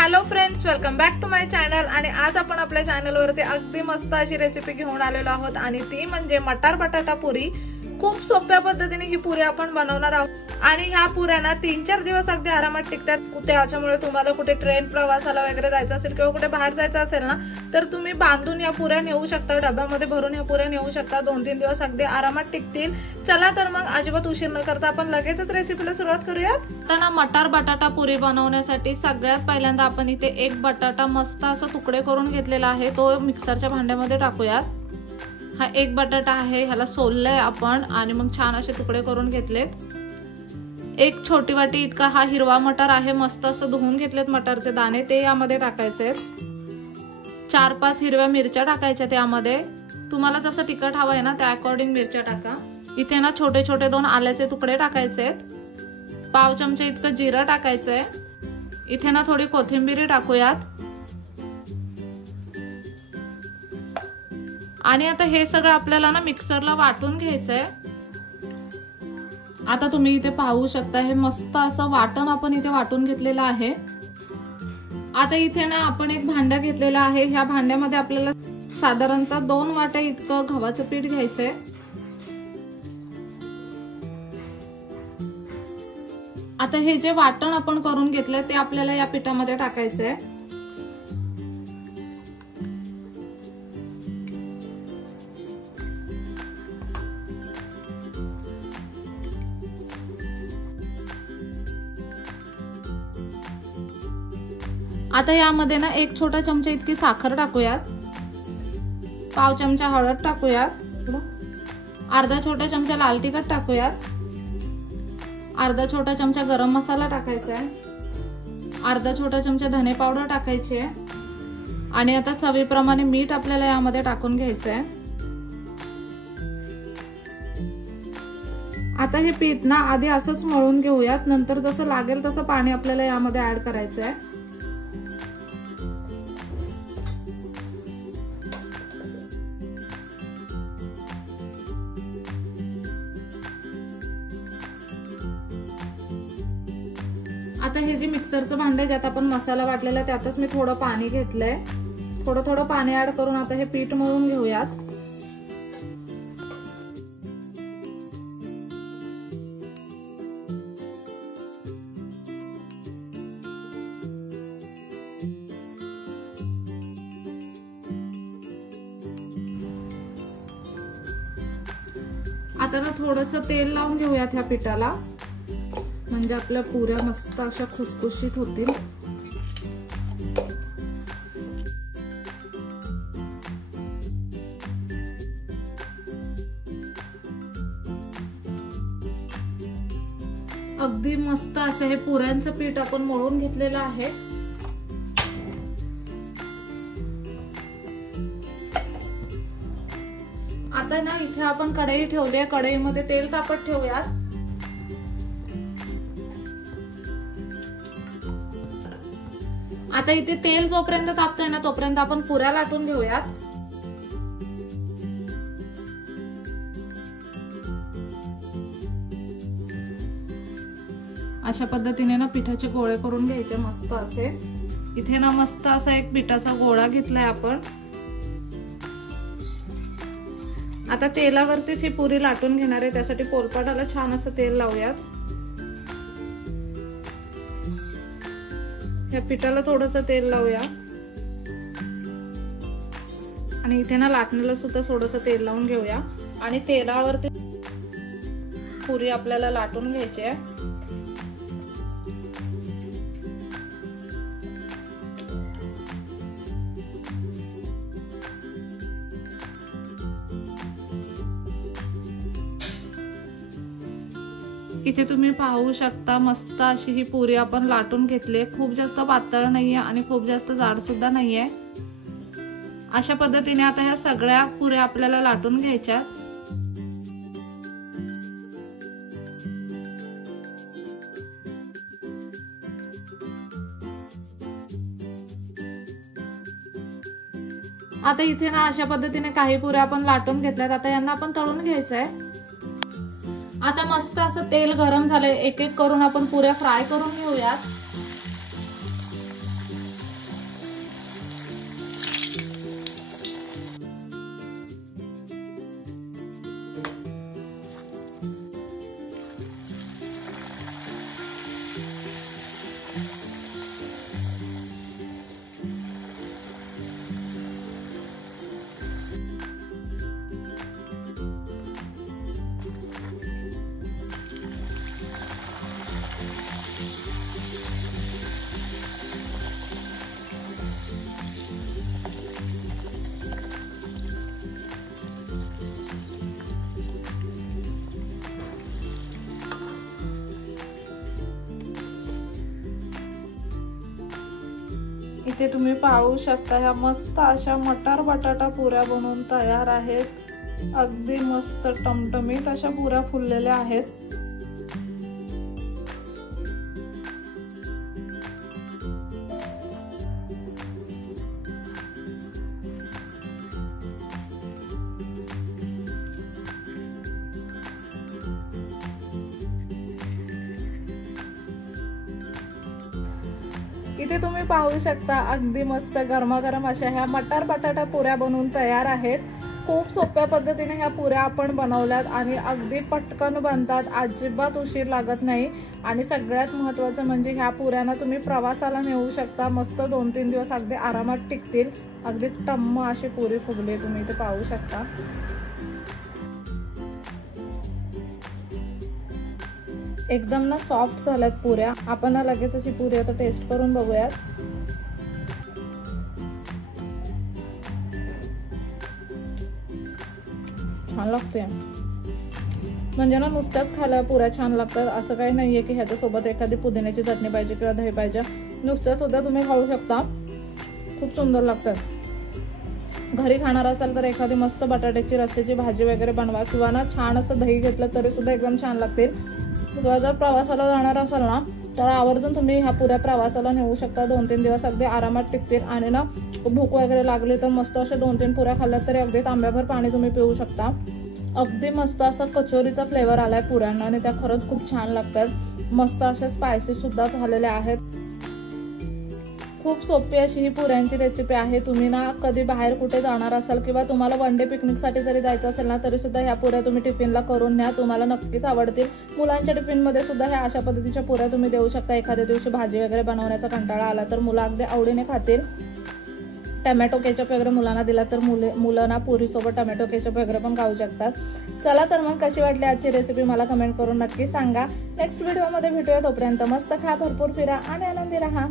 Hello friends, welcome back to my channel. आणि आज आपण आपल्या चॅनलवरती अगदी मस्त अशी रेसिपी घेऊन आलेलो आहोत आणि ती म्हणजे मटार बटाटा पुरी। खूप सोप्या पद्धतीने ही पुरी आपण बनवणार आहोत आणि ह्या पुऱ्यांना 3-4 दिवस अगदी आरामात टिकतात। त्याच्यामुळे तुम्हाला कुठे ट्रेन प्रवासाला वगैरे जायचं असेल किंवा कुठे बाहेर जायचं असेल ना, तर तुम्ही बांधून या पुऱ्या नेऊ शकता, डब्यामध्ये भरून या पुऱ्या नेऊ शकता। 2-3 दिवस अगदी आरामात टिकतील। चला तर मग अजिबात उशीर न करता आपण लगेचच रेसिपीला सुरुवात करूयात। तर मटार बटाटा पुरी बनवण्यासाठी सगळ्यात पहिल्यांदा आपण इथे एक बटाटा मस्त असं तुकडे करून घेतलेला आहे, तो मिक्सरच्या भांड्यामध्ये टाकूयात। हा एक बटाटा आहे, ह्याला सोललंय आपण आणि मग छान असे तुकडे करून घेतलेत। एक छोटी वाटी इतका हा हिरवा मटार आहे, मस्त असं धुवून घेतलेत मटारचे दाणे, ते यामध्ये टाकायचे। 4-5 हिरव्या मिरच्या टाकायच्या त्यामध्ये। तुम्हाला जसं तिखट हवं आहे ना त्या अकॉर्डिंग मिरच्या टाका। इथे ना छोटे छोटे 2 आल्याचे तुकडे टाकायचे। पाव चमचे इतकं जिरं टाकायचंय। इथे ना थोडी कोथिंबीर टाकूयात आणि आता हे सगळं आपल्याला ना मिक्सरला वाटून घ्यायचंय। आता तुम्ही इथे पाहू शकता, हे मस्त असं वाटण आपण इथे वाटून घेतलेलं आहे। आता इथे ना आपण एक भांडा घेतलेला आहे, ह्या भांड्यामध्ये आपल्याला साधारणतः 2 वाट्या इतकं गव्हाचं पीठ घ्यायचंय। आता हे जे वाटण आपण करून घेतलंय ते आपल्याला या पिठामध्ये टाकायचंय। आता यामध्ये ना 1 छोटा चमचा इतकी साखर टाकूयात। पाव चमचा हळद टाकूयात। अर्धा छोटा चमचा लाल तिखट टाकूयात। अर्धा छोटा चमचा गरम मसाला टाकायचा आहे। अर्धा छोटा चमचा धने पावडर टाकायची आहे आणि आता चवीप्रमाणे मीठ आपल्याला यामध्ये टाकून घ्यायचं आहे। आता हे पीठ ना आधी असंच मळून घेऊयात, नंतर जसं लागेल तसं पाणी आपल्याला यामध्ये ऍड करायचं आहे। आता हे जे मिक्सरचं भांडं ज्यात आपण मसाला वाटलेला त्यातच मी थोडं पाणी घेतलंय। थोडं थोडं पाणी ऍड करून आता हे पीठ मळून घेऊयात। आता ना थोडंसं तेल लावून घेऊयात ह्या पिठाला, म्हणजे आपल्या पुऱ्या मस्त अशा खुसखुशीत होतील। अगदी मस्त असं हे पुऱ्यांचं पीठ आपण मळून घेतलेलं आहे। आता ना इथे आपण कढई ठेवली आहे, कढईमध्ये तेल तापत ठेवूयात। आता इथे तेल जोपर्यंत तापतंय ना तोपर्यंत आपण पुऱ्या लाटून घेऊयात। अशा पद्धतीने ना पिठाचे गोळे करून घ्यायचे मस्त असे। इथे ना मस्त असा एक पिठाचा गोळा घेतलाय आपण। आता तेलावरतीच ही पुरी लाटून घेणार आहे, त्यासाठी पोलपाटाला छान असं तेल लावूयात। या पिठाला थोडंसं तेल लावूया आणि इथे ना लाटण्याला सुद्धा थोडंसं तेल लावून घेऊया आणि तेलावरती पुरी आपल्याला लाटून घ्यायची आहे। इथे तुम्ही पाहू शकता मस्त अशी ही पुरी आपण लाटून घेतली। खूप जास्त पातळ नाहीये आणि खूप जास्त जाड सुद्धा नाहीये। अशा पद्धतीने आता ह्या सगळ्या पुऱ्या आपल्याला लाटून घ्यायच्या। आता इथे ना अशा पद्धतीने काही पुऱ्या आपण लाटून घेतल्यात। आता यांना आपण तळून घ्यायचंय। आता मस्त असं तेल गरम झालंय, एक एक करून आपण पुऱ्या फ्राय करून घेऊयात। इथे तुम्ही पाहू शकता ह्या मस्त अशा मटार बटाटा पुऱ्या बनवून तयार आहेत। अगदी मस्त टमटमीत अशा पुऱ्या फुललेल्या आहेत। इथे तुम्ही पाहू शकता अगदी मस्त गरमागरम अशा ह्या मटार बटाटा पुऱ्या बनवून तयार आहेत। खूप सोप्या पद्धतीने ह्या पुऱ्या आपण बनवल्यात आणि अगदी पटकन बनतात, अजिबात उशीर लागत नाही। आणि सगळ्यात महत्त्वाचं म्हणजे ह्या पुऱ्यांना तुम्ही प्रवासाला नेऊ शकता, मस्त 2-3 दिवस अगदी आरामात टिकतील। अगदी टम्म अशी पुरी फुगली, तुम्ही इथे पाहू शकता। एकदम ना सॉफ्ट झाल्यात पुऱ्या। आपण ना लगेच अशी पुरी आता टेस्ट करून बघूयात। छान लागते, म्हणजे ना नुसत्याच खायला पुऱ्या छान लागतात, असं काही नाहीये की ह्याच्या सोबत एखादी पुदिन्याची चटणी पाहिजे किंवा दही पाहिजे। नुसत्या सुद्धा तुम्ही खाऊ शकता, खूप सुंदर लागतात। घरी खाणार असाल तर एखादी मस्त बटाट्याची रस्स्याची भाजी वगैरे बनवा किंवा ना छान असं दही घेतलं तरी सुद्धा एकदम छान लागतील। किंवा जर प्रवासाला जाणार असाल ना तर आवर्जून तुम्ही ह्या पुऱ्या प्रवासाला नेऊ शकता, 2-3 दिवस अगदी आरामात टिकतील। आणि ना भूक वगैरे लागली तर मस्त असे 2-3 पुऱ्या खाल्ल्यात तरी अगदी तांब्याभर पाणी तुम्ही पिऊ शकता। अगदी मस्त असा कचोरीचा फ्लेवर आलाय पुऱ्यांना आणि त्या खरंच खूप छान लागतात। मस्त असे स्पायसी सुद्धा झालेले आहेत। खूप सोपी अशी ही पुऱ्यांची रेसिपी आहे। तुम्ही ना कधी बाहेर कुठे जाणार असाल किंवा तुम्हाला वन डे पिकनिकसाठी जरी जायचं असेल ना तरी सुद्धा ह्या पुऱ्या तुम्ही टिफिनला करून न्या, तुम्हाला नक्कीच आवडतील। मुलांच्या टिफिनमध्ये सुद्धा ह्या अशा पद्धतीच्या पुऱ्या तुम्ही देऊ शकता। एखाद्या दिवशी भाजी वगैरे बनवण्याचा कंटाळा आला तर मुलं अगदी आवडीने खातील। टमॅटो केचप वगैरे मुलांना दिला तर मुलं ना पुरीसोबत टमॅटो केचप वगैरे पण खाऊ शकतात। चला तर मग कशी वाटली आजची रेसिपी मला कमेंट करून नक्की सांगा। नेक्स्ट व्हिडिओमध्ये भेटूया, तोपर्यंत मस्त खा, भरपूर फिरा आणि आनंदी राहा।